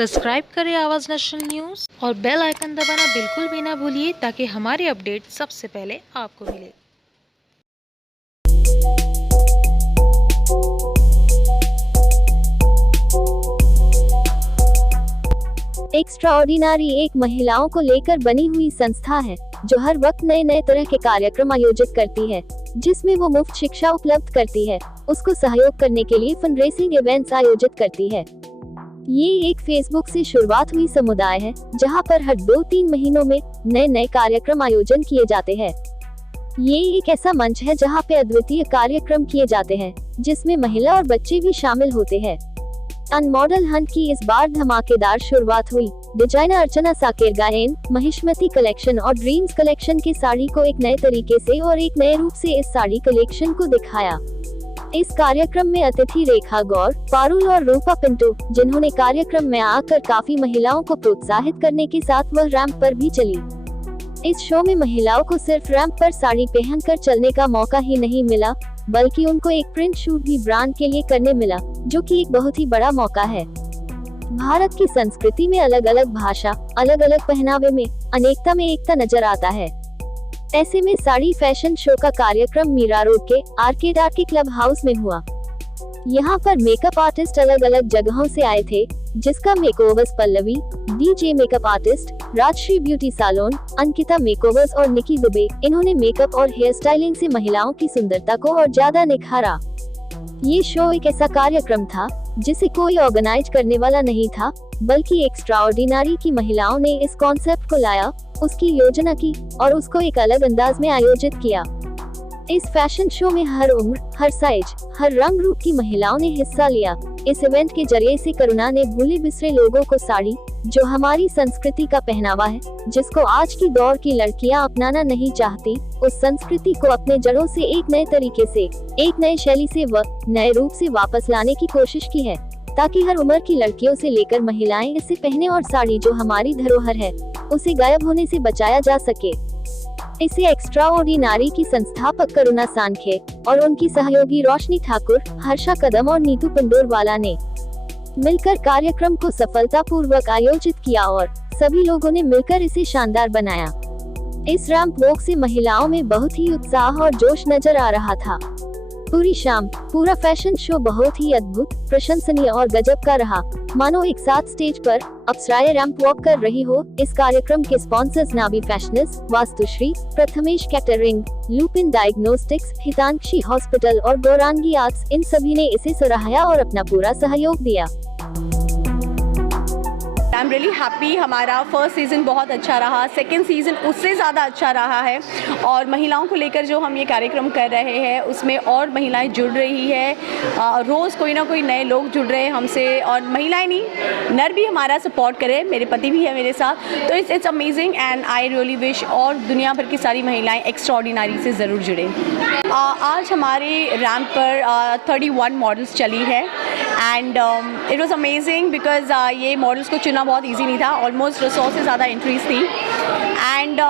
सब्सक्राइब करें आवाज़ national news और बेल आइकन दबाना बिल्कुल भी ना भूलिए ताकि हमारे अपडेट सबसे पहले आपको मिले। एक्स्ट्राऑर्डिनरी एक महिलाओं को लेकर बनी हुई संस्था है जो हर वक्त नए नए तरह के कार्यक्रम आयोजित करती है, जिसमें वो मुफ्त शिक्षा उपलब्ध करती है। उसको सहयोग करने के लिए फंडरेसिंग इवेंट्स आयोजित करती है। ये एक फेसबुक से शुरुआत हुई समुदाय है जहां पर हर 2-3 महीनों में नए नए कार्यक्रम आयोजन किए जाते हैं। ये एक ऐसा मंच है जहां पे अद्वितीय कार्यक्रम किए जाते हैं जिसमें महिला और बच्चे भी शामिल होते हैं। अनमॉडल हंट की इस बार धमाकेदार शुरुआत हुई। डिजाइनर अर्चना साकेर गायन, महिष्मती कलेक्शन और ड्रीम्स कलेक्शन की साड़ी को एक नए तरीके से और एक नए रूप से इस साड़ी कलेक्शन को दिखाया। इस कार्यक्रम में अतिथि रेखा गौर, पारुल और रूपा पिंटू, जिन्होंने कार्यक्रम में आकर काफी महिलाओं को प्रोत्साहित करने के साथ वह रैंप पर भी चली। इस शो में महिलाओं को सिर्फ रैंप पर साड़ी पहनकर चलने का मौका ही नहीं मिला, बल्कि उनको एक प्रिंट शूट भी ब्रांड के लिए करने मिला, जो कि एक बहुत ही बड़ा मौका है। भारत की संस्कृति में अलग अलग भाषा, अलग अलग पहनावे में अनेकता में एकता नजर आता है। ऐसे में साड़ी फैशन शो का कार्यक्रम मीरा रोड के आर्केड आर्ट के क्लब हाउस में हुआ। यहाँ पर मेकअप आर्टिस्ट अलग अलग जगहों से आए थे, जिसका makeovers Pallavi, DJ makeup artist, Rajshree beauty salon, Ankita makeovers और निकी दुबे, इन्होंने मेकअप और हेयर स्टाइलिंग से महिलाओं की सुंदरता को और ज्यादा निखारा। ये शो एक ऐसा कार्यक्रम था जिसे कोई ऑर्गेनाइज करने वाला नहीं था, बल्कि एक्स्ट्राऑर्डिनरी की महिलाओं ने इस कॉन्सेप्ट को लाया, उसकी योजना की और उसको एक अलग अंदाज में आयोजित किया। इस फैशन शो में हर उम्र, हर साइज, हर रंग रूप की महिलाओं ने हिस्सा लिया। इस इवेंट के जरिए से करुणा ने भूले बिसरे लोगों को साड़ी, जो हमारी संस्कृति का पहनावा है, जिसको आज की दौर की लड़कियां अपनाना नहीं चाहती, उस संस्कृति को अपने जड़ों से एक नए तरीके से, एक नए शैली से व नए रूप से वापस लाने की कोशिश की है, ताकि हर उम्र की लड़कियों से लेकर महिलाएं इसे पहने और साड़ी, जो हमारी धरोहर है, उसे गायब होने से बचाया जा सके। इसे एक्स्ट्राऑर्डिनरी की संस्थापक करुणा सांखे और उनकी सहयोगी रोशनी ठाकुर, हर्षा कदम और नीतू पंडोरवाला ने मिलकर कार्यक्रम को सफलतापूर्वक आयोजित किया और सभी लोगों ने मिलकर इसे शानदार बनाया। इस रैंप वॉक से महिलाओं में बहुत ही उत्साह और जोश नजर आ रहा था। पूरी शाम पूरा फैशन शो बहुत ही अद्भुत, प्रशंसनीय और गजब का रहा, मानो एक साथ स्टेज पर अप्सराएं रैंप वॉक कर रही हो। इस कार्यक्रम के sponsors Nabhi fashioners, Vastushri, Prathamesh catering, Lupin diagnostics, Hitanshi hospital और गौरांगी आर्ट्स, इन सभी ने इसे सराहा और अपना पूरा सहयोग दिया। आई एम रियली हैप्पी। हमारा फर्स्ट सीज़न बहुत अच्छा रहा, सेकेंड सीज़न उससे ज़्यादा अच्छा रहा है और महिलाओं को लेकर जो हम ये कार्यक्रम कर रहे हैं उसमें और महिलाएं जुड़ रही है। रोज़ कोई ना कोई नए लोग जुड़ रहे हैं हमसे, और महिलाएं नहीं, नर भी हमारा सपोर्ट करें। मेरे पति भी है मेरे साथ, तो it's amazing and I really wish और दुनिया भर की सारी महिलाएँ एक्स्ट्राऑर्डिनरी से ज़रूर जुड़ें। आज हमारे रैंप पर 31 मॉडल्स चली है and it was amazing because ये मॉडल्स को चुना बहुत इजी नहीं था। ऑलमोस्ट 100 से ज़्यादा एंट्रीज थी एंड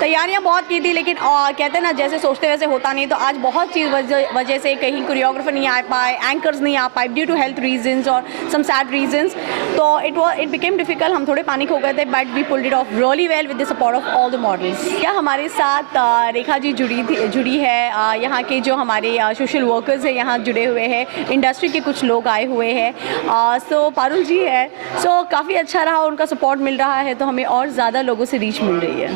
तैयारियां बहुत की थी, लेकिन कहते हैं ना, जैसे सोचते वैसे होता नहीं। तो आज बहुत चीज़ वजह से कहीं कोरियोग्राफर नहीं आ पाए, एंकर्स नहीं आ पाए ड्यू टू हेल्थ रीजंस और सम सैड रीजंस, तो इट बिकेम डिफिकल्ट। हम थोड़े पैनिक हो गए थे, but we pulled it off really well with the support of all the models. क्या हमारे साथ रेखा जी जुड़ी है, यहाँ के जो हमारे सोशल वर्कर्स हैं यहाँ जुड़े हुए हैं, इंडस्ट्री के कुछ लोग आए हुए हैं, सो पारुल जी है। सो काफ़ी अच्छा रहा, उनका सपोर्ट मिल रहा है, तो हमें और ज़्यादा लोगों से रीच मिल रही है।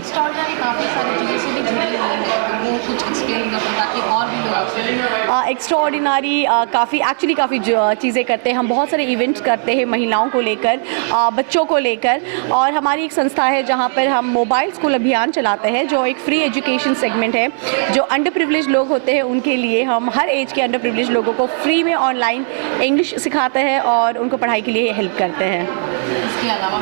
एक्स्ट्राऑर्डिनरी काफ़ी चीज़ें करते हैं। हम बहुत सारे इवेंट्स करते हैं महिलाओं को लेकर, बच्चों को लेकर, और हमारी एक संस्था है जहाँ पर हम मोबाइल स्कूल अभियान चलाते हैं, जो एक फ्री एजुकेशन सेगमेंट है। जो अंडर प्रिविलेज लोग होते हैं उनके लिए हम हर एज के अंडर प्रिविलेज लोगों को फ्री में ऑनलाइन इंग्लिश सिखाते हैं और उनको पढ़ाई के लिए हेल्प करते हैं। इसके अलावा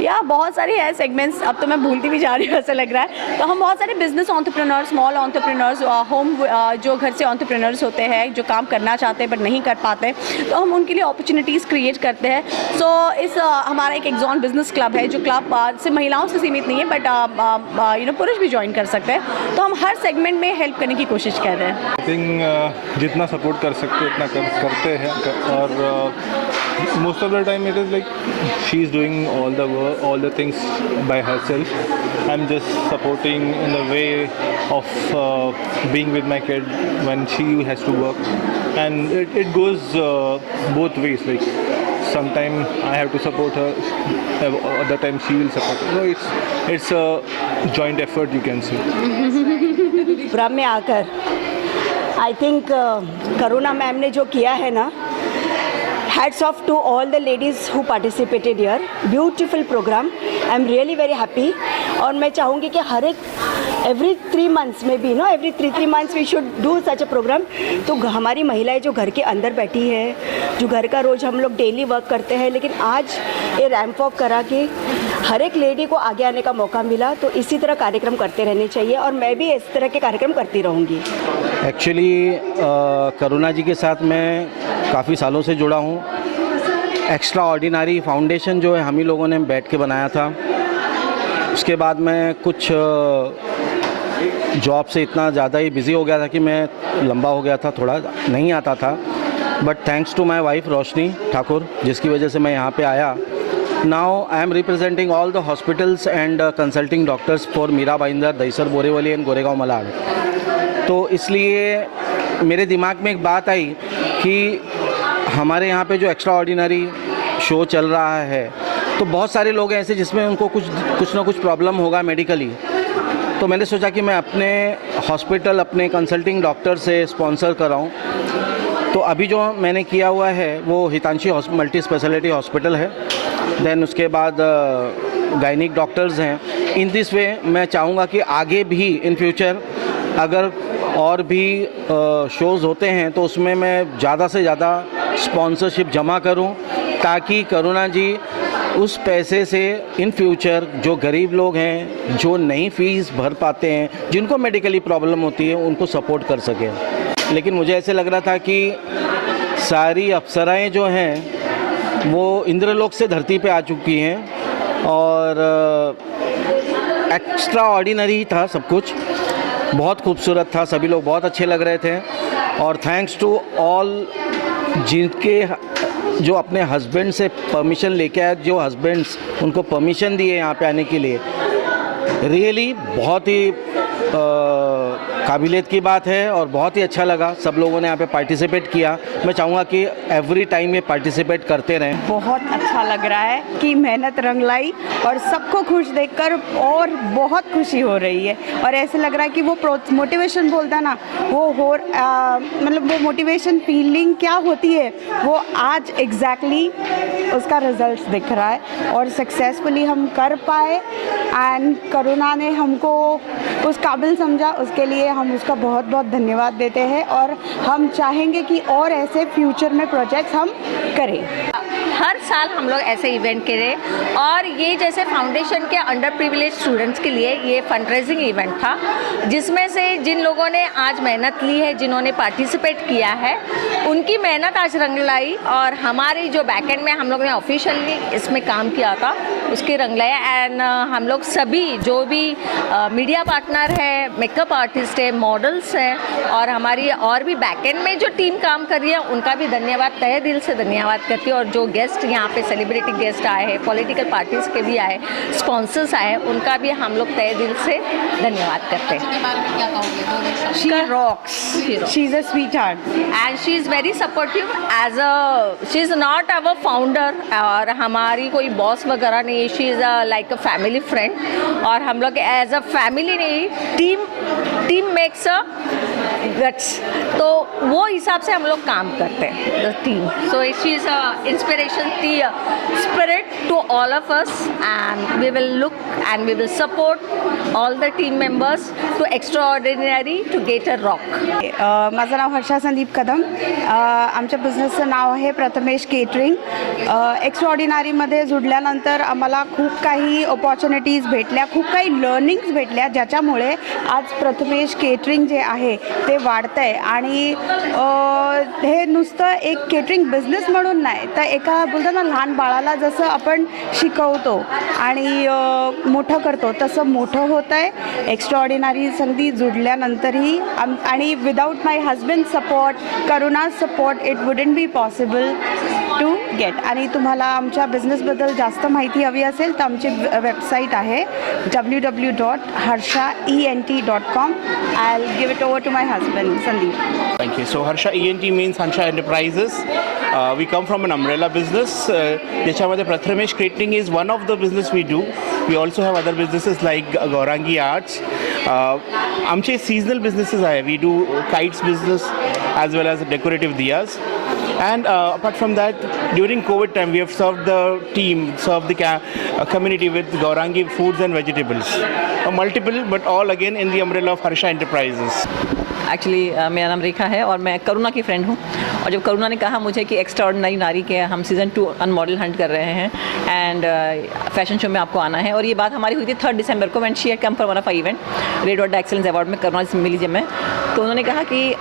या बहुत सारे हैं सेगमेंट्स, अब तो मैं भूलती भी जा रही हूँ ऐसा लग रहा है। तो हम बहुत सारे business entrepreneurs, small entrepreneurs, home जो घर से एंटरप्रेन्योर्स होते हैं जो काम करना चाहते हैं बट नहीं कर पाते, तो हम उनके लिए अपॉर्चुनिटीज़ क्रिएट करते हैं। सो इस हमारा एक एक्सॉन बिजनेस क्लब है, जो क्लब सिर्फ महिलाओं से सीमित नहीं है, बट पुरुष भी ज्वाइन कर सकते हैं। तो हम हर सेगमेंट में हेल्प करने की कोशिश कर रहे हैं। जितना सपोर्ट कर सकते उतना करते हैं, और most of the time it is like she's doing all the work, all the things by herself. I'm just supporting in the way of being with my kid when she has to work, and it goes both ways. Like sometime I have to support her, other time she will support her. So it's a joint effort, you can say. Program में आकर I think करुणा मैम ने जो किया है ना, hats off to all the ladies who participated here. Beautiful program. I am really very happy. और मैं चाहूँगी कि हर एक एवरी 3 months में भी every 3 months we should do such a program. तो हमारी महिलाएं जो घर के अंदर बैठी है, जो घर का रोज़ हम लोग डेली वर्क करते हैं, लेकिन आज ये रैंप वॉक करा के हर एक लेडी को आगे आने का मौका मिला. तो इसी तरह कार्यक्रम करते रहने चाहिए और मैं भी इस तरह के कार्यक्रम करती रहूँगी. एक्चुअली करुणा जी के साथ मैं काफ़ी सालों से जुड़ा हूँ. एक्स्ट्रा ऑर्डिनरी फाउंडेशन जो है हम ही लोगों ने बैठ के बनाया था. उसके बाद मैं कुछ जॉब से इतना ज़्यादा ही बिज़ी हो गया था कि मैं लंबा हो गया था, थोड़ा नहीं आता था. But thanks to my wife Roshni Thakur, जिसकी वजह से मैं यहाँ पे आया. Now I am representing all the hospitals and consulting doctors for Mira Bhayandar, Dahisar, Borivali and Goregaon Malad. तो इसलिए मेरे दिमाग में एक बात आई कि हमारे यहाँ पे जो एक्स्ट्रा ऑर्डिनरी शो चल रहा है, तो बहुत सारे लोग हैं ऐसे जिसमें उनको कुछ ना कुछ प्रॉब्लम होगा मेडिकली. तो मैंने सोचा कि मैं अपने हॉस्पिटल, अपने कंसल्टिंग डॉक्टर से स्पॉन्सर कराऊं. तो अभी जो मैंने किया हुआ है वो हितांशी मल्टी स्पेशलिटी हॉस्पिटल है. देन उसके बाद गायनिक डॉक्टर्स हैं. इन दिस वे मैं चाहूँगा कि आगे भी इन फ्यूचर अगर और भी शोज़ होते हैं तो उसमें मैं ज़्यादा से ज़्यादा स्पॉन्सरशिप जमा करूं, ताकि करुणा जी उस पैसे से इन फ्यूचर जो गरीब लोग हैं, जो नहीं फ़ीस भर पाते हैं, जिनको मेडिकली प्रॉब्लम होती है, उनको सपोर्ट कर सकें. लेकिन मुझे ऐसे लग रहा था कि सारी अप्सराएं जो हैं वो इंद्रलोक से धरती पे आ चुकी हैं और एक्स्ट्रा ऑर्डिनरी था सब कुछ. बहुत खूबसूरत था, सभी लोग बहुत अच्छे लग रहे थे. और थैंक्स टू ऑल जिनके जो अपने हस्बैंड से परमिशन लेके आए, जो हस्बैंड्स उनको परमिशन दिए यहाँ पे आने के लिए. रियली बहुत ही काबिलियत की बात है और बहुत ही अच्छा लगा. सब लोगों ने यहाँ पे पार्टिसिपेट किया. मैं चाहूँगा कि एवरी टाइम ये पार्टिसिपेट करते रहें. बहुत अच्छा लग रहा है कि मेहनत रंग लाई और सबको खुश देखकर और बहुत खुशी हो रही है. और ऐसे लग रहा है कि वो मोटिवेशन बोलता है ना, वो मतलब वो मोटिवेशन फीलिंग क्या होती है वो आज एग्जैक्टली उसका रिजल्ट दिख रहा है. और सक्सेसफुली हम कर पाए एंड करुणा ने हमको उस काबिल समझा, उसके लिए हम उसका बहुत बहुत धन्यवाद देते हैं. और हम चाहेंगे कि और ऐसे फ्यूचर में प्रोजेक्ट्स हम करें. हर साल हम लोग ऐसे इवेंट करें और ये जैसे फाउंडेशन के अंडर प्रिविलेज स्टूडेंट्स के लिए ये फंड रेजिंग इवेंट था, जिसमें से जिन लोगों ने आज मेहनत ली है, जिन्होंने पार्टिसिपेट किया है, उनकी मेहनत आज रंग लाई. और हमारी जो बैक एंड में हम लोग ने ऑफिशियली इसमें काम किया था उसके रंग लाया. एंड हम लोग सभी जो भी मीडिया पार्टनर है, मेकअप आर्टिस्ट है, मॉडल्स हैं और हमारी और भी बैक एंड में जो टीम काम कर रही है उनका भी धन्यवाद, तहे दिल से धन्यवाद करती है. और जो गेस्ट यहाँ पे सेलिब्रिटी गेस्ट आए हैं, पॉलिटिकल पार्टीज़ के भी आए, स्पॉन्सर्स आए, उनका भी हम लोग तहे दिल से धन्यवाद करते हैं. She rocks. She's a sweetheart. And she is very supportive as a, she is not our founder और हमारी कोई बॉस वगैरह नहीं. She is like a family friend और हम लोग as a family नहीं, team makes a guts. तो वो हिसाब से हम लोग काम करते हैं the team. So she is a inspiration, the spirit to all of us, and we will look and we will support all the team members to extraordinary to get a rock. माझं नाव हर्षा संदीप कदम. आमच्या बिझनेसचं नाव आहे प्रथमेश केटरिंग. एक्स्ट्राऑर्डिनरीमध्ये जुडल्यानंतर आम्हाला खूप काही अपॉर्च्युनिटीज भेटल्या, खूप काही लर्निंग्स भेटल्या, ज्याच्यामुळे आज प्रथमेश केटरिंग जे आहे ते वाढतं आहे. आणि हे नुसतं एक केटरिंग बिझनेस म्हणून नाही, तर एका बोलतो ना लहान बाळाला जसं आपण शिकवतो आणि मोठं करतो तसं मोठं होतं आहे. एक्स्ट्राऑर्डिनरी संधी जुडल्यानंतरही आणि without my husband support, Karuna support, it wouldn't be possible to get. आणि तुम्हाला आमच्या बिझनेसबद्दल जास्त माहिती हवी असेल तर आमची वेबसाईट आहे www.harshaent.com. I'll give it over to my husband, Sandeep. Thank you. So Harsha ENT means Harsha Enterprises. We come from an umbrella business. ज्याच्यामध्ये Prathamesh Catering is one of the business we do. We also have other businesses like Gaurangi Arts. आमचे seasonal businesses आहे. We do kites business as well as decorative diyas. And apart from that, during COVID time, we have served the community with Gaurangi foods and vegetables. Multiple, but all again in the umbrella of Harsha Enterprises. Actually मेरा नाम रेखा है और मैं करुणा की फ्रेंड हूँ. और जब करुणा ने कहा मुझे कि एक्स्ट्रा ऑर्डिनरी नारी के हम सीज़न 2 अनमॉडल हंट कर रहे हैं एंड फैशन शो में आपको आना है, और ये बात हमारी हुई थी 3 दिसंबर को when she had come for one of event red dot excellence award में करुणा से मिली जब मैं, तो उन्होंने कहा कि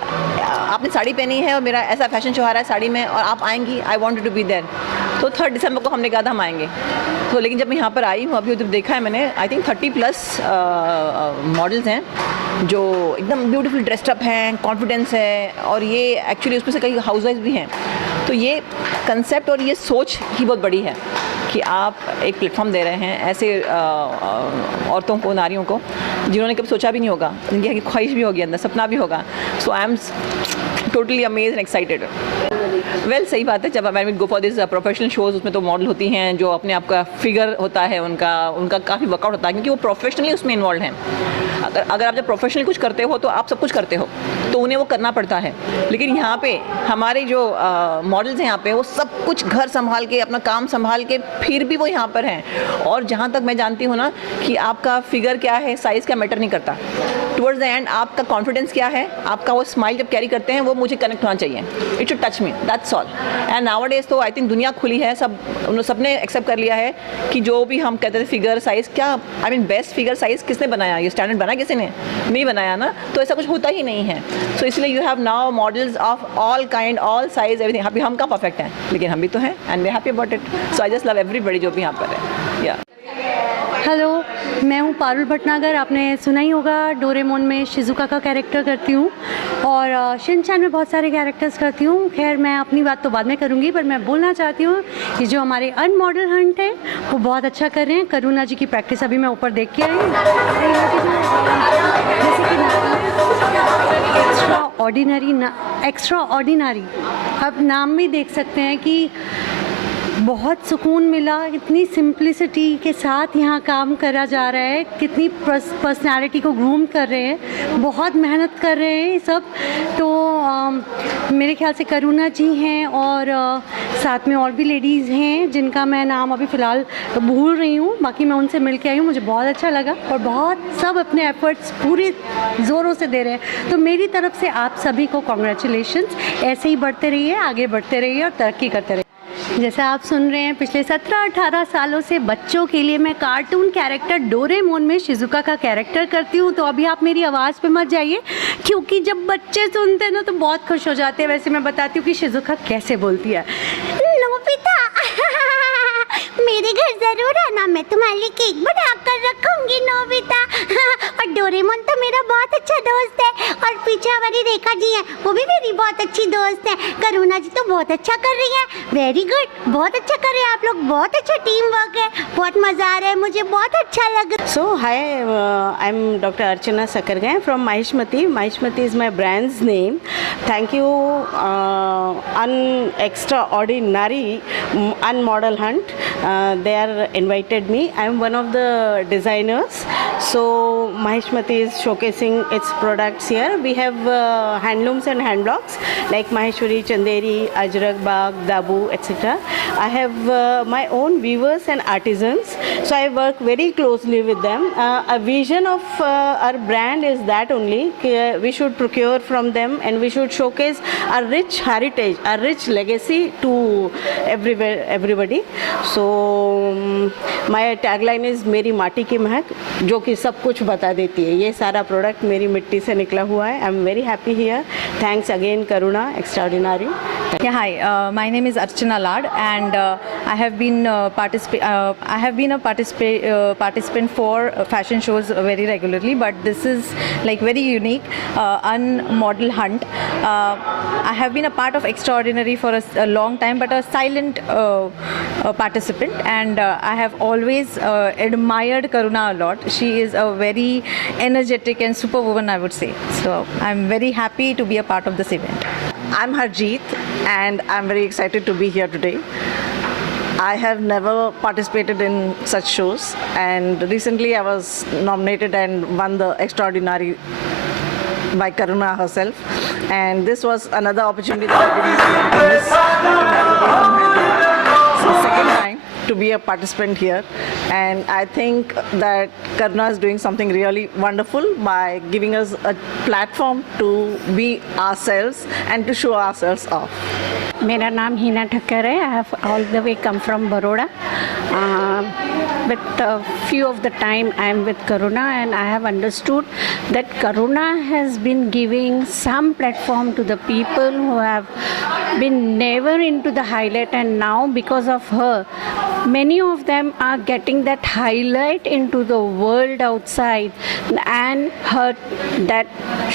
आपने साड़ी पहनी है और मेरा ऐसा फैशन शो आ रहा है साड़ी में और आप आएंगी, I want to be there. तो 3 दिसंबर को हमने कहा था हम आएंगे. तो लेकिन जब मैं यहाँ पर आई हूँ अभी जब देखा है मैंने, आई थिंक 30+ मॉडल्स हैं जो एकदम ब्यूटीफुल ड्रेस्ड अप हैं, कॉन्फिडेंस है, और ये एक्चुअली उसमें से कई हाउसवाइफ भी हैं. तो ये कंसेप्ट और ये सोच ही बहुत बड़ी है कि आप एक प्लेटफॉर्म दे रहे हैं ऐसे औरतों को, नारियों को जिन्होंने कभी सोचा भी नहीं होगा, जिनकी ख्वाहिश भी होगी, अंदर सपना भी होगा. So I am totally amazed and excited. Well सही बात है, जब I go for this professional shows उसमें तो मॉडल होती हैं जो अपने आप का फिगर होता है, उनका काफ़ी वर्कआउट होता है क्योंकि वो प्रोफेशनली उसमें इन्वॉल्व हैं. अगर आप जब प्रोफेशनली कुछ करते हो तो आप सब कुछ करते हो, तो उन्हें वो करना पड़ता है. लेकिन यहाँ पे हमारे जो मॉडल्स हैं यहाँ पे वो सब कुछ घर संभाल के, अपना काम संभाल के फिर भी वो यहाँ पर हैं. और जहाँ तक मैं जानती हूँ ना कि आपका फिगर क्या है, साइज़ क्या मैटर नहीं करता. टुवर्ड्स द एंड आपका कॉन्फिडेंस क्या है, आपका वो स्माइल जब कैरी करते हैं वो मुझे कनेक्ट होना चाहिए. It should touch me, that's all. And nowadays तो आई थिंक दुनिया खुली है, सबने एक्सेप्ट कर लिया है कि जो भी हम कहते थे फिगर साइज़, क्या I mean best figure size किसने बनाया, ये स्टैंडर्ड बना किसी ने नहीं बनाया ना, तो ऐसा कुछ होता ही नहीं है. सो इसलिए you have now models of all kind, all size, everything. अभी हम कहाँ परफेक्ट हैं, लेकिन हम भी तो हैं and we happy about it. So I just love everybody जो भी यहाँ पर है. या हेलो, मैं हूँ पारुल भटनागर. आपने सुना ही होगा डोरेमोन में शिजुका का कैरेक्टर करती हूँ और शिनचैन में बहुत सारे कैरेक्टर्स करती हूँ. खैर मैं अपनी बात तो बाद में करूँगी, पर मैं बोलना चाहती हूँ कि जो हमारे अनमॉडल हंट है वो बहुत अच्छा कर रहे हैं. करुणा जी की प्रैक्टिस अभी मैं ऊपर देख के आई हूँ. एक्स्ट्रा ऑर्डिनरी आप नाम भी देख सकते हैं कि बहुत सुकून मिला. इतनी सिंप्लिसिटी के साथ यहाँ काम करा जा रहा है, कितनी पर्सनालिटी को ग्रूम कर रहे हैं, बहुत मेहनत कर रहे हैं सब. तो मेरे ख्याल से करुणा जी हैं और साथ में और भी लेडीज़ हैं जिनका मैं नाम अभी फ़िलहाल भूल रही हूँ. बाकी मैं उनसे मिल के आई हूँ, मुझे बहुत अच्छा लगा और बहुत सब अपने एफर्ट्स पूरे ज़ोरों से दे रहे हैं. तो मेरी तरफ से आप सभी को कॉन्ग्रेचुलेशंस. ऐसे ही बढ़ते रहिए, आगे बढ़ते रहिए और तरक्की करते रहिए. जैसे आप सुन रहे हैं, पिछले 17-18 सालों से बच्चों के लिए मैं कार्टून कैरेक्टर डोरेमोन में शिजुका का कैरेक्टर करती हूँ. तो अभी आप मेरी आवाज़ पे मत जाइए क्योंकि जब बच्चे सुनते हैं ना तो बहुत खुश हो जाते हैं. वैसे मैं बताती हूँ कि शिजुका कैसे बोलती है. नोबिता मेरे घर ज़रूर आना, मैं तुम्हारे लिए केक बना कर रखूँगी नोबिता. और डोरेमोन तो मेरा बहुत अच्छा दोस्त है और पीछे हमारी रेखा जी हैं, वो भी मेरी बहुत अच्छी दोस्त है. करुणा जी तो बहुत अच्छा कर रही है. वेरी गुड, बहुत अच्छा कर रहे हैं आप लोग, बहुत अच्छा टीम वर्क है, बहुत मज़ा आ रहा है, मुझे बहुत अच्छा लग रहा है. So hi, I'm Dr. Archana Sakargai from Mahishmati. Mahishmati is my brand's name. Thank you, Extraordinary Unmodel Hunt. They are invited me. I'm one of the designers. So Mahishmati is showcasing its products here. We have handlooms and hand blocks like Maheshwari, Chanderi, Ajrak, Bagh, Dabu, etc. I have my own weavers and artisans. So I work very closely with them. A vision of our brand is that only we should procure from them and we should showcase a rich heritage, a rich legacy to everybody. So my tagline is मेरी माटी की महक, जो कि सब कुछ बता देती है। ये सारा प्रोडक्ट मेरी मिट्टी से निकला हुआ है। I am very happy here. Thanks again Karuna extraordinary. Yeah, hi. My name is Archana Lad, and I have been a participant for fashion shows very regularly. But this is like very unique, unmodel hunt. I have been a part of Extraordinary for a long time, but a silent participant, and I have always admired Karuna a lot. She is a very energetic and superwoman, I would say. So I'm very happy to be a part of this event. I'm Harjeet and I'm very excited to be here today. I have never participated in such shows, and recently I was nominated and won the Extraordinary by Karuna herself, and this was another opportunity that I've been given so second time to be a participant here, and I think that Karuna is doing something really wonderful by giving us a platform to be ourselves and to show ourselves off. मेरा नाम हिना ठक्कर है। I have all the way come from Baroda, but few of the time I am with Karuna, and I have understood that Karuna has been giving some platform to the people who have been never into the highlight, and now because of her many of them are getting that highlight into the world outside, and her that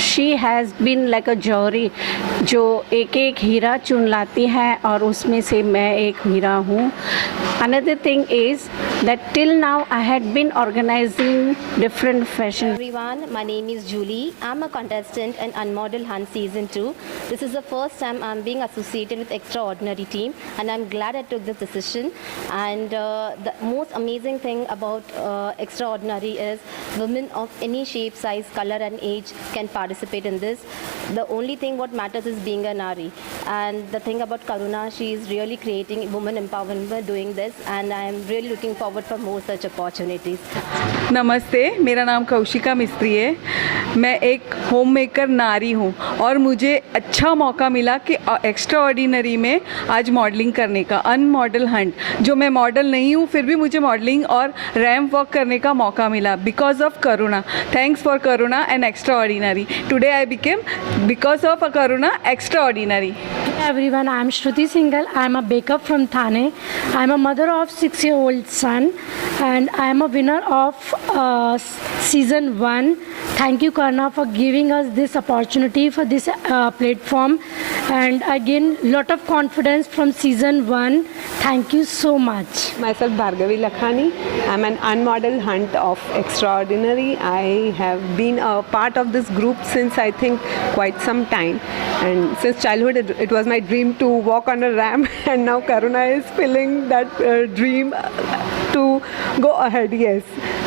she has been like a jury जो एक एक हीरा चुन लाती है, और उसमें से मैं एक हीरा हूँ। Another thing is that till now I had been organizing different fashion. Everyone, my name is Julie. I'm a contestant in Unmodel Hunt Season 2. This is the first time I'm being associated with Extraordinary team, and I'm glad I took this decision. And the most amazing thing about Extraordinary is women of any shape, size, color and age can participate in this. The only thing what matters is being a Nari. And the thing about Karuna, she is really creating women empowerment doing this, and I am really looking forward for more such opportunities. नमस्ते, मेरा नाम कौशिका मिस्त्री है। मैं एक home maker नारी हूँ, और मुझे अच्छा मौका मिला कि एक्स्ट्राऑर्डिनरी में आज मॉडलिंग करने का, अनमॉडल हंट, जो मैं मॉडल नहीं हूँ फिर भी मुझे मॉडलिंग और रैम्प वॉक करने का मौका मिला because of Karuna. Thanks for Karuna and extraordinary. Today I became because of Karuna extraordinary. Everyone, I am Shruti Singhal. I am a baker from Thane. I am a mother of 6-year-old son, and I am a winner of season 1. Thank you, Karna, for giving us this opportunity for this platform, and again lot of confidence from season 1. Thank you so much. Myself Bhargavi Lakhani. I am an unmodel hunt of Extraordinary. I have been a part of this group since I think quite some time, and since childhood it was my dream to walk on a ramp, and now Karuna is filling that dream to go ahead. Yes,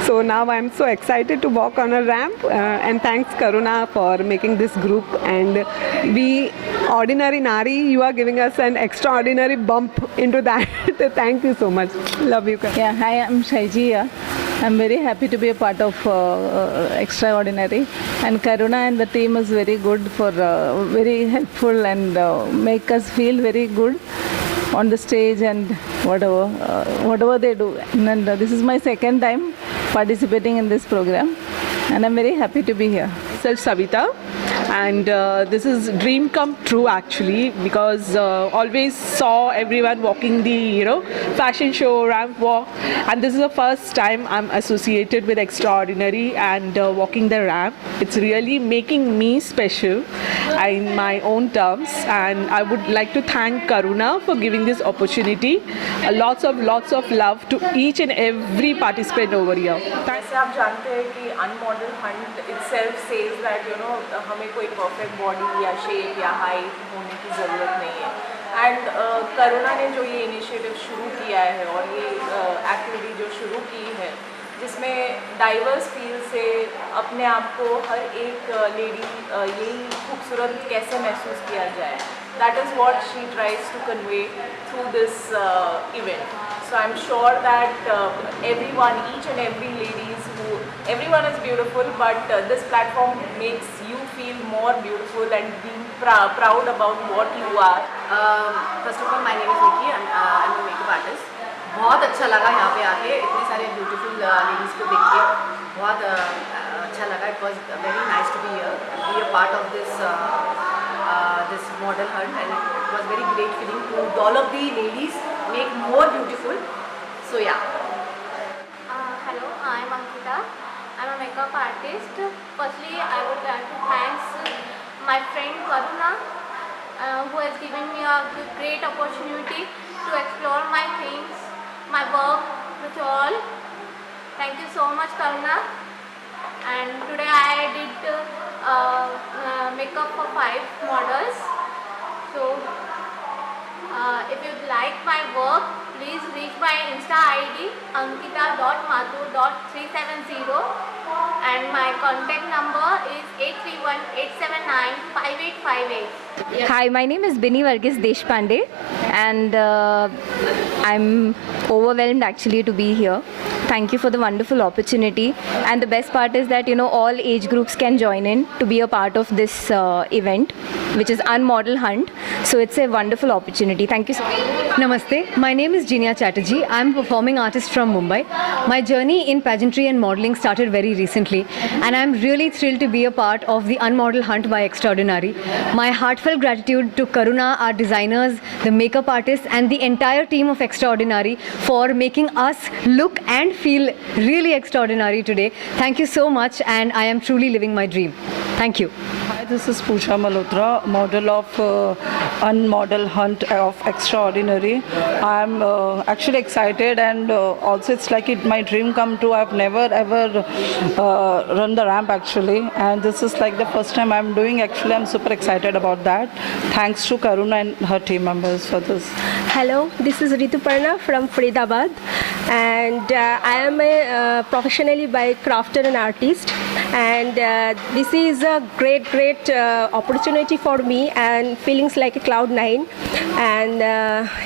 so now I am so excited to walk on a ramp, and thanks Karuna for making this group, and we ordinary Nari, you are giving us an extraordinary bump into that. Thank you so much. Love you, Karuna. Yeah, hi, I'm Shaiji. I'm very happy to be a part of Extraordinary, and Karuna and the team is very good for very helpful and make us feel very good on the stage and whatever they do. And this is my second time participating in this program, and I'm very happy to be here. Myself Savita, and this is dream come true actually, because always saw everyone walking the fashion show, ramp walk, and this is the first time I'm associated with Extraordinary and walking the ramp. It's really making me special in my own terms, and I would like to thank Karuna for giving this opportunity. Lots of love to each and every participant over here. जैसे आप जानते हैं कि अनमॉडल Hunt itself says that हमें कोई perfect body या शेप या हाइट होने की ज़रूरत नहीं है, एंड करुणा ने जो ये इनिशिएटिव शुरू किया है और ये एक्टिविटी जो शुरू की है, जिसमें डाइवर्स फील्ड से अपने आप को हर एक लेडी यही खूबसूरत कैसे महसूस किया जाए, that is what she tries to convey through this event. So I'm sure that everyone, each and every ladies everyone is beautiful, but this platform makes you feel more beautiful and being proud about what you are. First of all, my name is Nikki, and I'm a makeup artist. बहुत अच्छा लगा यहाँ पे आके, इतने सारे beautiful ladies को देख के बहुत अच्छा लगा. It was very nice to be a part of this model hunt, and it was very great feeling to all of the ladies make more beautiful. So yeah. Hello, I am Ankita. I am a makeup artist. Firstly, I would like to thank my friend Karuna, who has given me a great opportunity to explore my things, my work with you all. Thank you so much, Karuna. And today I did makeup for 5 models. So if you like my work, please reach my Insta ID ankita.mathur.370, and my contact number is 831-879-5858. Yes. Hi, my name is Bini Varghese Deshpande, and I'm overwhelmed actually to be here. Thank you for the wonderful opportunity, and the best part is that all age groups can join in to be a part of this event, which is Unmodel Hunt. So it's a wonderful opportunity. Thank you so much. Namaste, my name is Jinya Chatterjee. I'm a performing artist from Mumbai. My journey in pageantry and modeling started very recently, and I'm really thrilled to be a part of the Unmodel Hunt by Extraordinary. My heartfelt gratitude to Karuna, our designers, the makeup artists, and the entire team of Extraordinary for making us look and feel really extraordinary today. Thank you so much, and I am truly living my dream. Thank you. Hi, this is Pooja Malhotra, model of Unmodel Hunt of Extraordinary. I'm actually excited, and also it's like my dream come true. I've never ever run the ramp actually, and this is like the first time I'm doing. Actually, I'm super excited about that. Thanks to Karuna and her team members for this. Hello, this is Rituparna from Faridabad, and I am a professionally by crafter and artist, and this is a great opportunity for me, and feelings like a cloud 9, and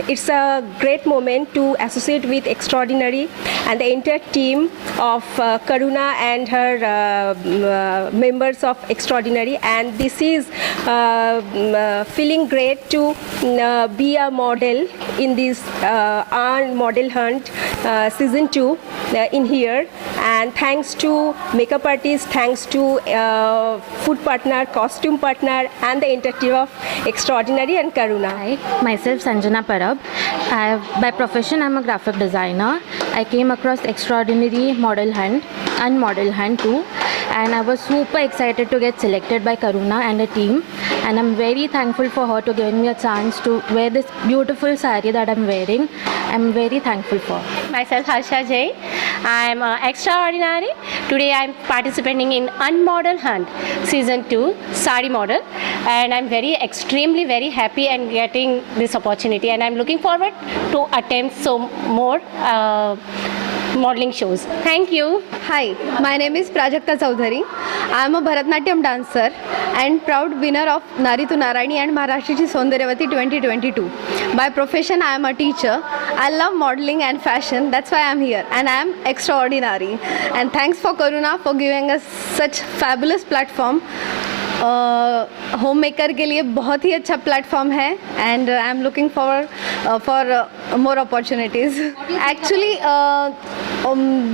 it's a great moment to associate with Extraordinary and the entire team of Karuna and her members of Extraordinary, and this is feeling great to be a model in this Unmodel Hunt season 2 in here, and thanks to makeup artist, thanks to food partner, costume partner, and the entire team of Extraordinary and Karuna. Hi, myself Sanjana Parab. By profession I'm a graphic designer. I came across Extraordinary Model Hunt, Unmodel Hunt too, and I was super excited to get selected by Karuna and the team, and I'm very thankful for her to giving me a chance to wear this beautiful sari that I'm wearing. I'm very thankful for. Myself Harsha Jay. I'm Extraordinary. Today I'm participating in Unmodel Hunt season 2 sari model, and I'm extremely very happy and getting this opportunity, and I'm looking forward to attempt some more modeling shows. Thank you. Hi, my name is Prajakta Chaudhary. I am a Bharatnatyam dancer and proud winner of Nari Tu Narayani and Maharashtrichi Saundaryavati 2022. By profession, I am a teacher. I love modeling and fashion. That's why I am here, and I am Extraordinary. And thanks for Karuna for giving us such fabulous platform. Home maker के लिए बहुत ही अच्छा प्लेटफॉर्म है, and I am looking for more opportunities. Actually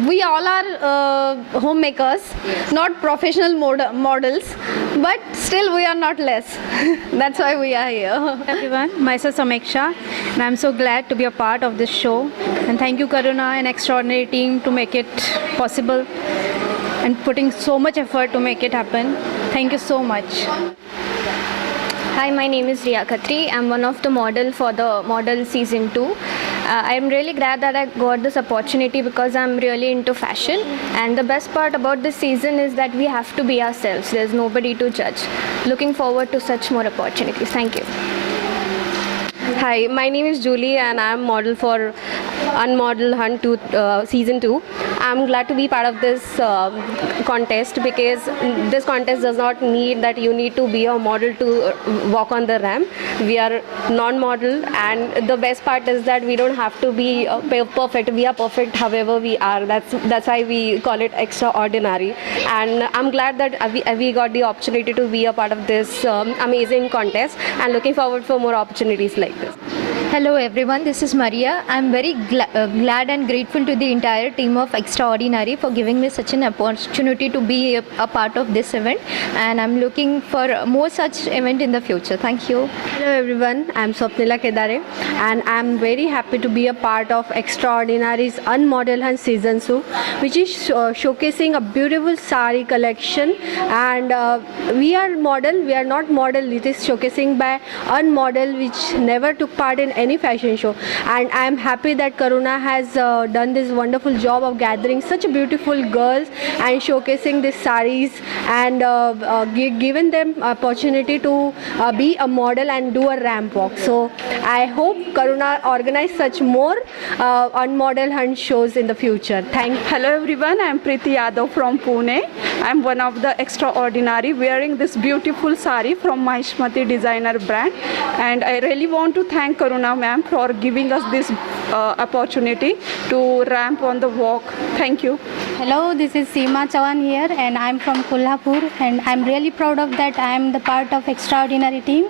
we all are homemakers, not professional models, but still we are not less. That's why we are here. Everyone, myself Sameksha, and I'm so glad to be a part of this show. And thank you, Karuna and Extraordinary team, to make it possible and putting so much effort to make it happen. Thank you so much. Hi, my name is Riya Khatri. I'm one of the model for the Model Season 2. I'm really glad that I got this opportunity because I'm really into fashion, and the best part about this season is that we have to be ourselves. There's nobody to judge. Looking forward to such more opportunities. Thank you. Hi, my name is Julie, and I'm model for Unmodel Hunt Season 2. I'm glad to be part of this contest because this contest does not need that you need to be a model to walk on the ramp. We are non-model, and the best part is that we don't have to be perfect. We are perfect however we are. That's why we call it Extraordinary. And I'm glad that we got the opportunity to be a part of this amazing contest, and looking forward for more opportunities like this. Hello everyone, this is Maria. I'm very glad and grateful to the entire team of Extraordinary for giving me such an opportunity to be a part of this event, and I'm looking for more such event in the future. Thank you. Hello everyone, I'm Swapnila Kedare and I'm very happy to be a part of Extraordinary's Unmodel Hunt Season 2, which is showcasing a beautiful sari collection. And we are not model, it is showcasing by Unmodel, which never took part in any fashion show. And I am happy that Karuna has done this wonderful job of gathering such beautiful girls and showcasing these saris and given them opportunity to be a model and do a ramp walk. So I hope Karuna organize such more Unmodel Hunt shows in the future. Hello everyone, I am Preeti Yadav from Pune. I am one of the Extraordinary wearing this beautiful sari from Mahishmati designer brand, and I really want to thank Karuna ma'am for giving us this opportunity to ramp on the walk. Thank you. Hello, this is Seema Chavan here and I'm from Kolhapur, and I'm really proud of that I am the part of Extraordinary team.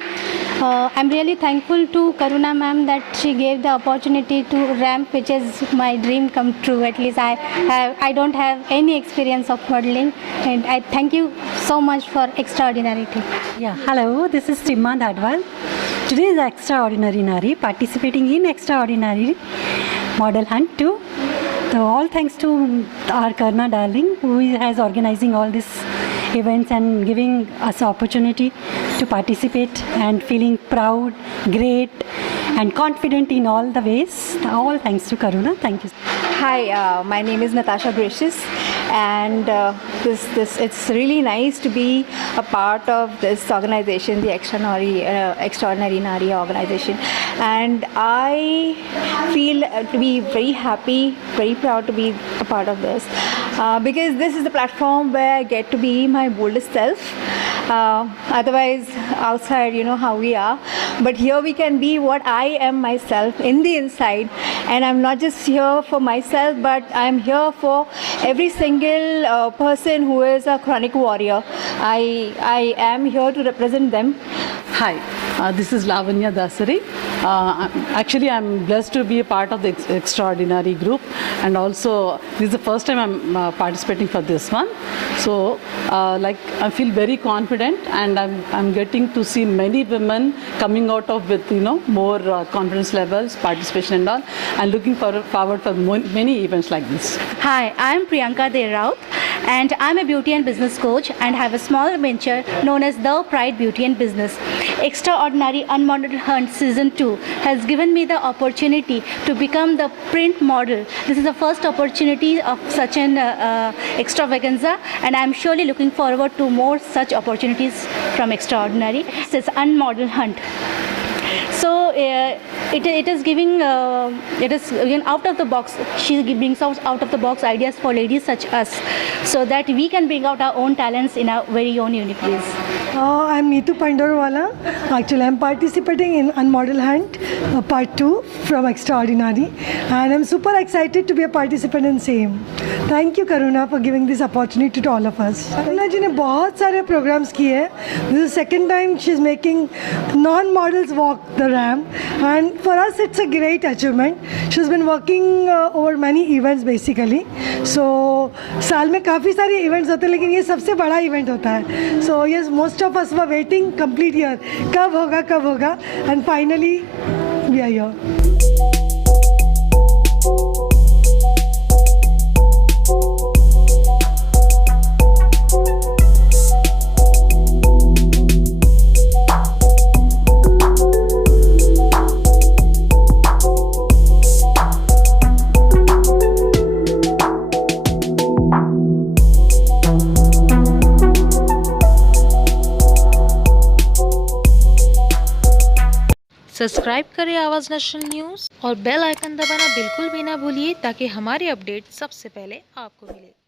I'm really thankful to Karuna ma'am that she gave the opportunity to ramp, which is my dream come true. At least I don't have any experience of modeling, and I thank you so much for Extraordinary team. Yeah, hello, this is Timma Dadwal. Today is Extraordinary Nari participating in Extraordinary Model Hunt 2. So all thanks to our Karna darling, who has organizing all these events and giving us opportunity to participate, and feeling proud, great and confident in all the ways. All thanks to Karuna. Thank you. Hi, my name is Natasha Gracious, and it's really nice to be a part of this organization, the Extraordinary Nari organization, and I feel to be very happy, very proud to be a part of this, because this is the platform where I get to be my boldest self. Otherwise, outside, you know how we are, but here we can be what I am myself in the inside, and I'm not just here for myself, but I'm here for every single person who is a chronic warrior. I am here to represent them. Hi, this is Lavanya Dasari. Actually, I'm blessed to be a part of the Extraordinary group, and also this is the first time I'm participating for this one. So, I feel very confident, and I'm getting to see many women coming out of with more confidence levels, participation and all, and looking forward for many events like this. Hi, I'm Priyanka Deraut, and I'm a beauty and business coach and have a small venture known as The Pride Beauty and Business. Extraordinary Unmodel Hunt Season 2 has given me the opportunity to become the print model. This is the first opportunity of such an extravaganza, and I'm surely looking forward to more such opportunities from Extraordinary. This is Unmodel Hunt. So it is giving out of the box. She brings out of the box ideas for ladies such us, so that we can bring out our own talents in our very own unique ways. I'm Neetu Pandorwala. Actually, I'm participating in Unmodel Hunt Part 2 from Extraordinary, and I'm super excited to be a participant in same. Thank you, Karuna, for giving this opportunity to all of us. Karuna ji ne बहुत सारे programs किए. This is the second time she's making non-models walk the ramp, and for us it's a great achievement. She's been working over many events basically. So साल में काफ़ी सारे events होते हैं, लेकिन ये सबसे बड़ा event होता है. So yes, most of us were waiting complete year. कब होगा, and finally we are here. Subscribe करें आवाज़ नेशनल न्यूज़ और बेल आइकन दबाना बिल्कुल भी ना भूलिए, ताकि हमारे अपडेट सबसे पहले आपको मिले।